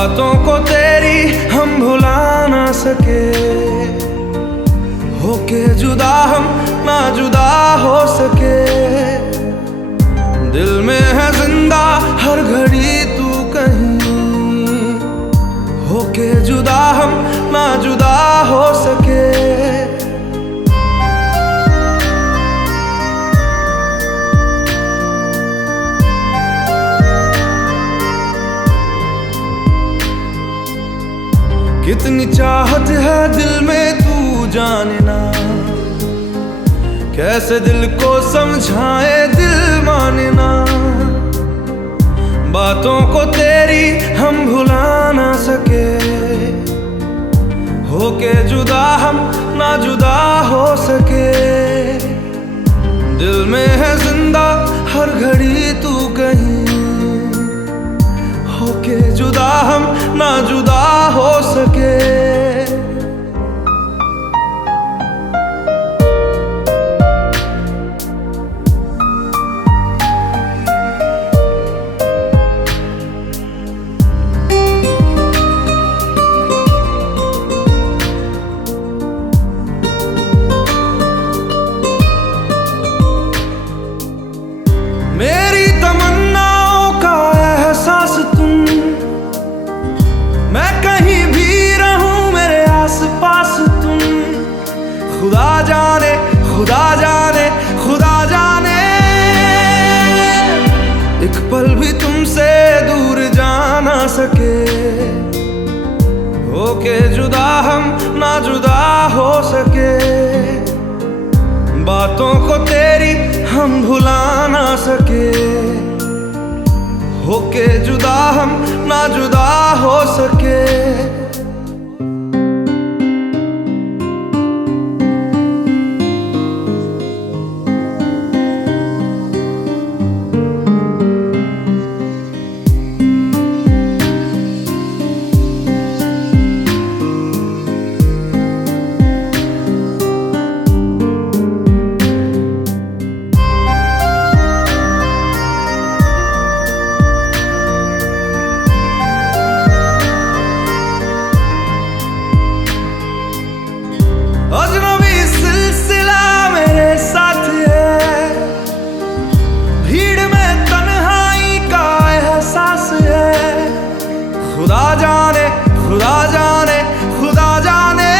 बातों को तेरी हम भुला ना सके, होके जुदा हम ना जुदा हो सके। दिल में है जिंदा हर घड़ी तू कहीं, होके जुदा हम ना जुदा हो सके। कितनी चाहत है दिल में तू जाने ना, कैसे दिल को समझाए दिल माने ना। बातों को तेरी हम भुला ना सके, होके जुदा हम ना जुदा हो सके। दिल में है जिंदा हर घड़ी तू कहीं, होके जुदा हम ना जुदा हो सके। मेरी तमन्नाओं का एहसास तुम, मैं कहीं भी रहूं मेरे आसपास तुम। खुदा जाने खुदा जाने खुदा जाने, एक पल भी तुमसे दूर जा ना सके, होके जुदा हम ना जुदा हो सके। बातों को तेरी हम भुला ना सके, होके जुदा हम ना जुदा हो सके। अजनबी सिलसिला मेरे साथ है, भीड़ में तन्हाई का एहसास है। खुदा जाने खुदा जाने खुदा जाने,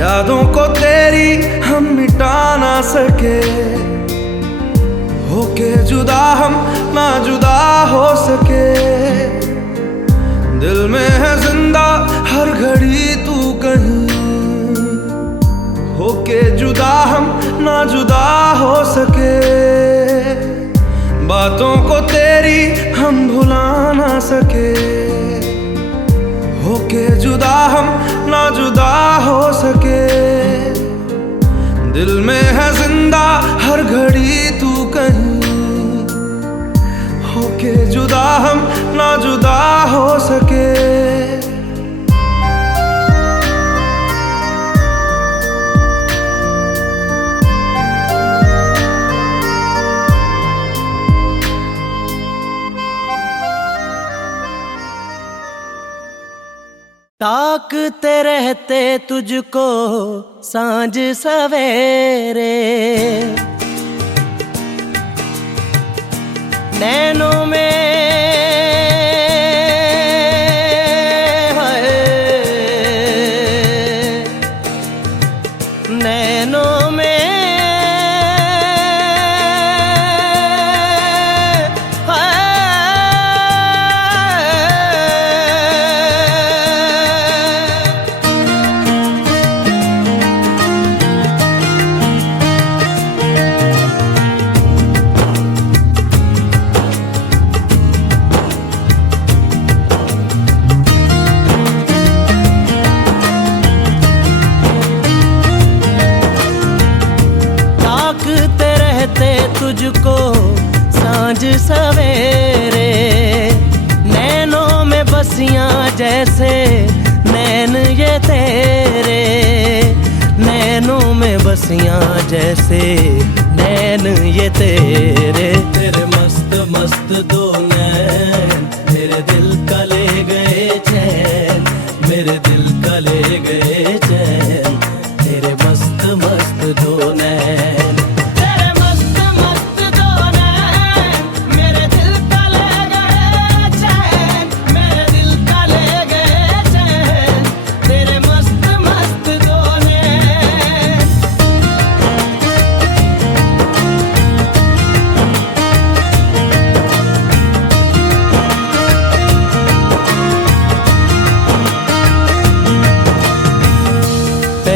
यादों को तेरी हम मिटा ना सके, होके जुदा हम ना जुदा हो सके। दिल में है जिंदा हर घड़ी तू कहीं, होके जुदा हम ना जुदा हो सके। बातों को तेरी हम भुला ना सके, होके जुदा हम ना जुदा हो सके। दिल में है जिंदा हर घड़ी तू कहीं, होके जुदा हम ना जुदा हो सके। ताकते रहते तुझको सांझ सवेरे, नैनों में नैनों में तुझको सांझ सवेरे, नैनों में बसियां जैसे नैन ये तेरे। नैनों में बसियां जैसे नैन ये तेरे। तेरे मस्त मस्त दो नैन मेरे दिल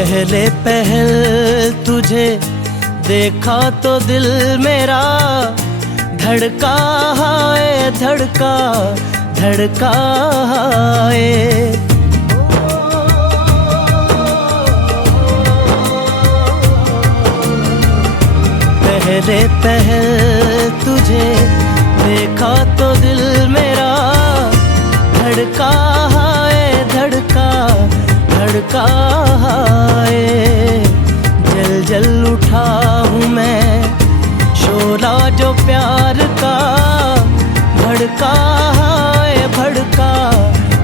पहले पहल तुझे देखा तो दिल मेरा धड़का है, धड़का धड़का है। पहले पहल तुझे देखा तो दिल मेरा धड़का है, धड़का धड़का है। जल जल उठा हूँ मैं शोला जो प्यार का, भड़का है, भड़का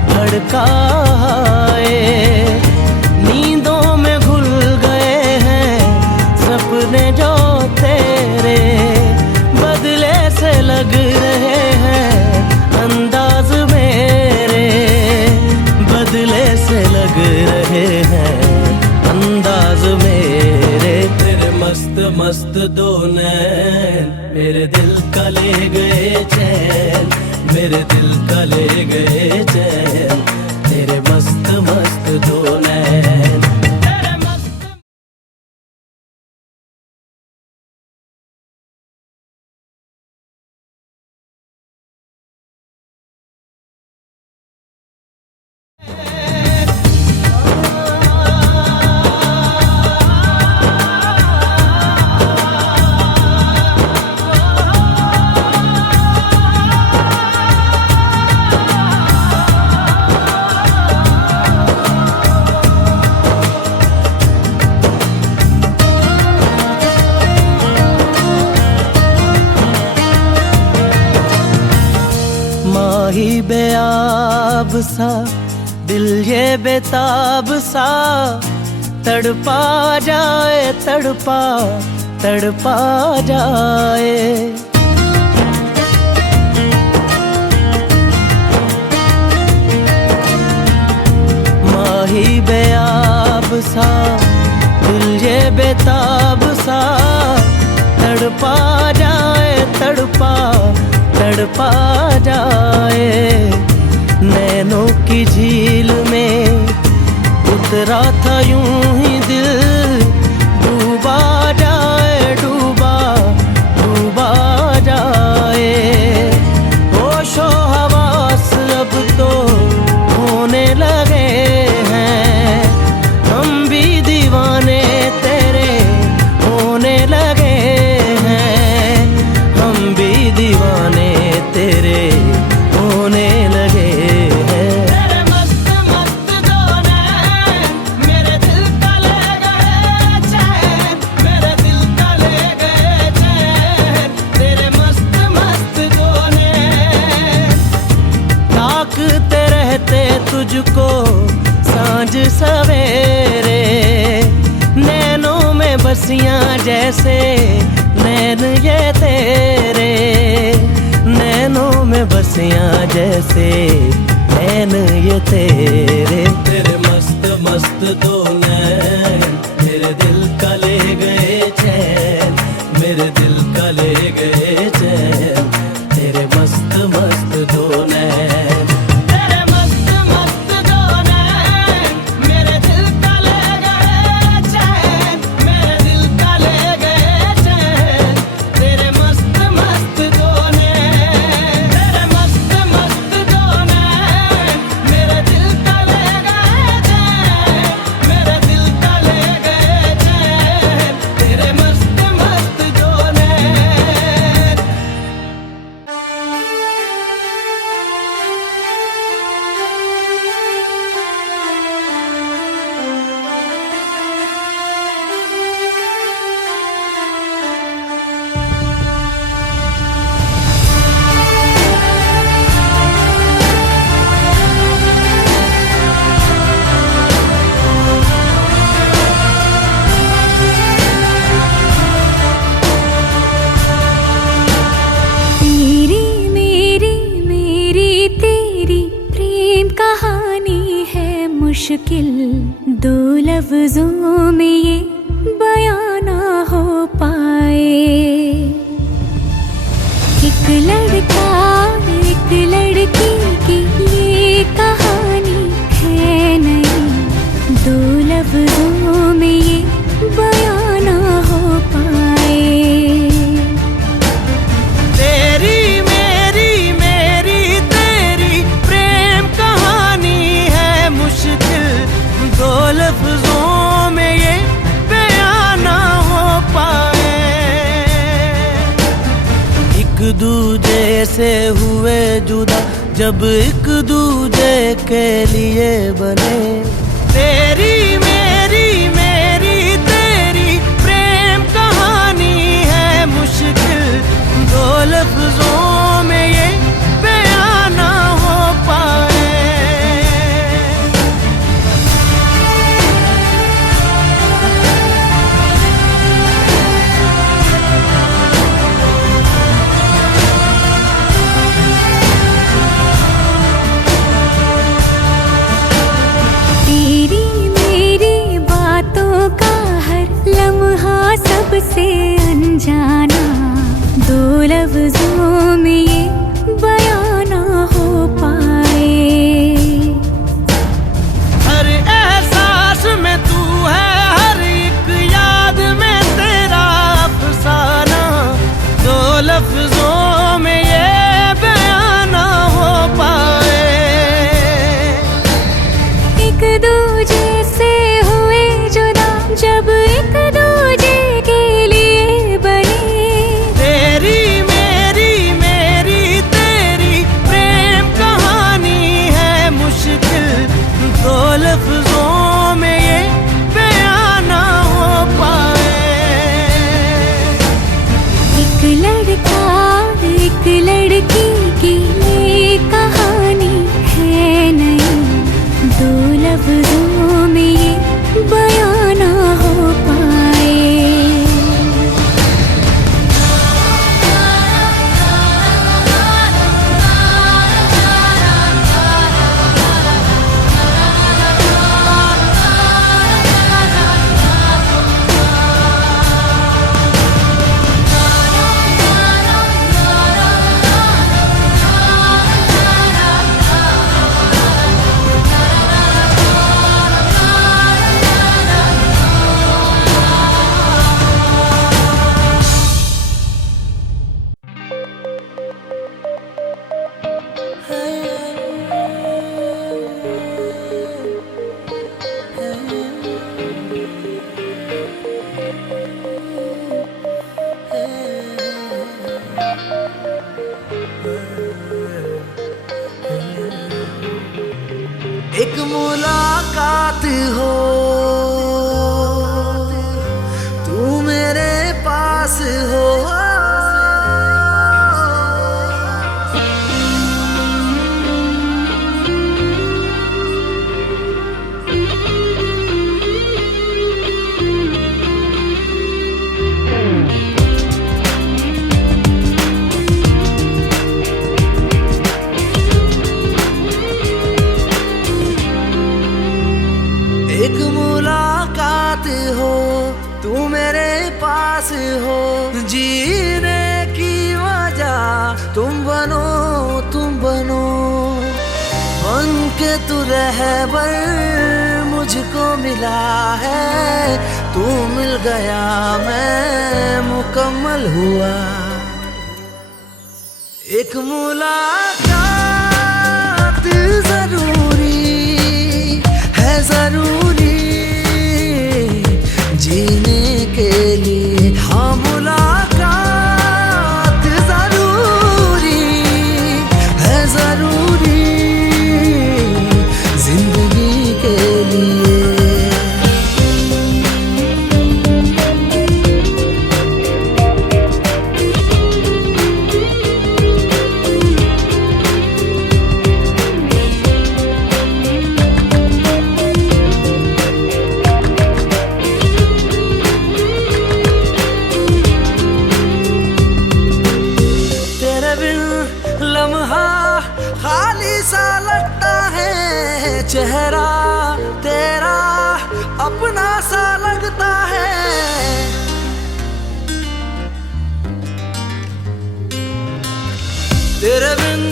भड़का है। नींदों में घुल गए हैं सपने जो तेरे, बदले से लग रहे हैं अंदाज मेरे, बदले से लग रहे हैं अंदाज मेरे। तेरे मस्त मस्त दो नैन मेरे दिल का ले गए चैन, मेरे दिल का ले गए चैन। तेरे मस्त मस्त दो नैन। माही बेआब सा दिल ये बेताब सा, तड़पा जाए, तड़पा तड़पा जाए। माही बेआब सा दिल ये बेताब सा, तड़पा जाए, तड़पा तड़पा जाए। नैनों की झील में उतरा था यूं ही दिल, डूबा जाए, डूबा डूबा जाए। होशो हवास अब तो होने लगे हैं, हम भी दीवाने तेरे होने लगे हैं, हम भी दीवाने तेरे होने लगे हैं। तेरे मस्त मस्त दो नैन मेरे दिल का ले गए चैन, मेरे दिल का ले गए चैन। तेरे मस्त मस्त दो नैन ताकते रहते तुझको सांझ सवेरे, नैनों में बसियां जैसे नैन ये तेरे, नैनों में बसियां जैसे नैन ये तेरे। तेरे मस्त मस्त दो नैन मेरे दिल का ले गए चैन, मेरे दिल का ले गए चैन। तेरे मस्त मस्त दो नैन। तेरे मस्त मस्त दो नैन मेरे दिल का ले गए चैन, मेरे दिल का ले गए चैन। तेरे मस्त मस्त दो नैन, तेरे मस्त मस्त दो नैन मेरे दिल का ले गए चैन, मेरे दिल का ले गए चैन। तेरे मस्त मस्त दो नैन। तेरी मेरी मेरी तेरी प्रेम कहानी है मुश्किल, दो लफ्जों में ये बयां ना हो पाए। एक लड़का एक लड़की की ये कहानी है नहीं, दो लफ्जों जब एक दूजे के लिए बने। तेरी मेरी मेरी तेरी प्रेम कहानी है मुश्किल, दो लफ्जों में ये बयां ना हो पाए। तेरी मेरी बातों का हर लम्हा सबसे अनजाना, दो लफ्जों में ये बयां ना हो पाए। हर एहसास में तू है, हर एक याद में तेरा अफसाना, दो लफ्जों में ये बयां ना हो पाए। एक दूजे से हुए जुदा जब एक दूजे के लिए बने। तेरी मेरी मेरी तेरी प्रेम कहानी है मुश्किल, दो लफ्जों में ये बयां ना हो पाए। एक लड़का एक लड़की की ये कहानी है नई, दो लफ्जों में ये बयां ना हो पाए। एक मुलाकात हो तू मेरे पास हो, एक मुलाकात हो तू मेरे पास हो, जीने की वजह तुम बनो बन के तू रहबर मुझको मिला है, तू मिल गया मैं मुकम्मल हुआ। एक मुलाकात जरूरी है, जरूरी जीने के लिए। हाँ मुलाकात जरूरी है, जरूरी जिंदगी के लिए। खाली सा लगता है चेहरा तेरा, अपना सा लगता है। तेरे बिन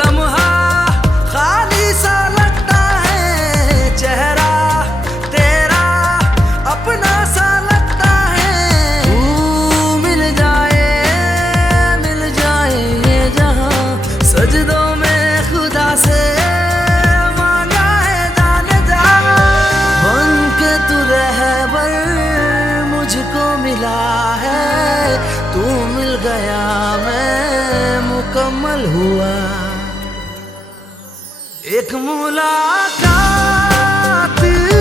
लम्हा खाली सा लगता है चेहरा तेरा, अपना सा लगता है। तू मिल जाए ये जहां, सजदों में खुदा से मांगा है जाने जा। बन के तू रहबर मुझको मिला है, तू मिल गया मैं मुकम्मल हूँ। एक मुलाकात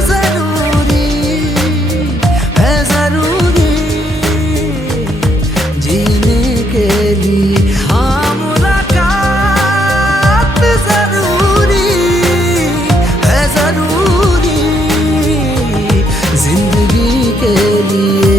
जरूरी है, जरूरी जीने के लिए। हाँ, मुलाकात जरूरी है, जरूरी जिंदगी के लिए।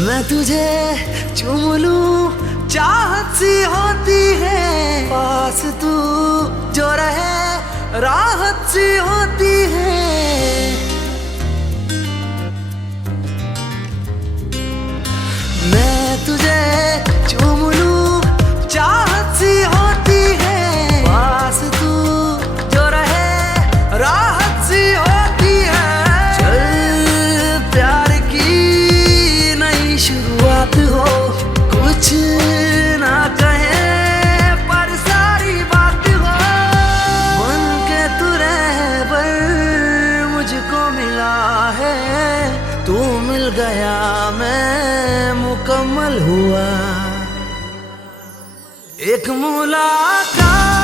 मैं तुझे चूम लूं चाहत सी होती है, पास तू जो रहे राहत सी होती है। मैं तुझे चूम लूं चाहत सी होती है, पास तू जो रहे राहत सी होती है। चल प्यार की शुरुआत हो, कुछ ना कहे पर सारी बात हो। बन के तू रहबर मुझको मिला है, तू मिल गया मैं मुकम्मल हुआ। एक मुलाकात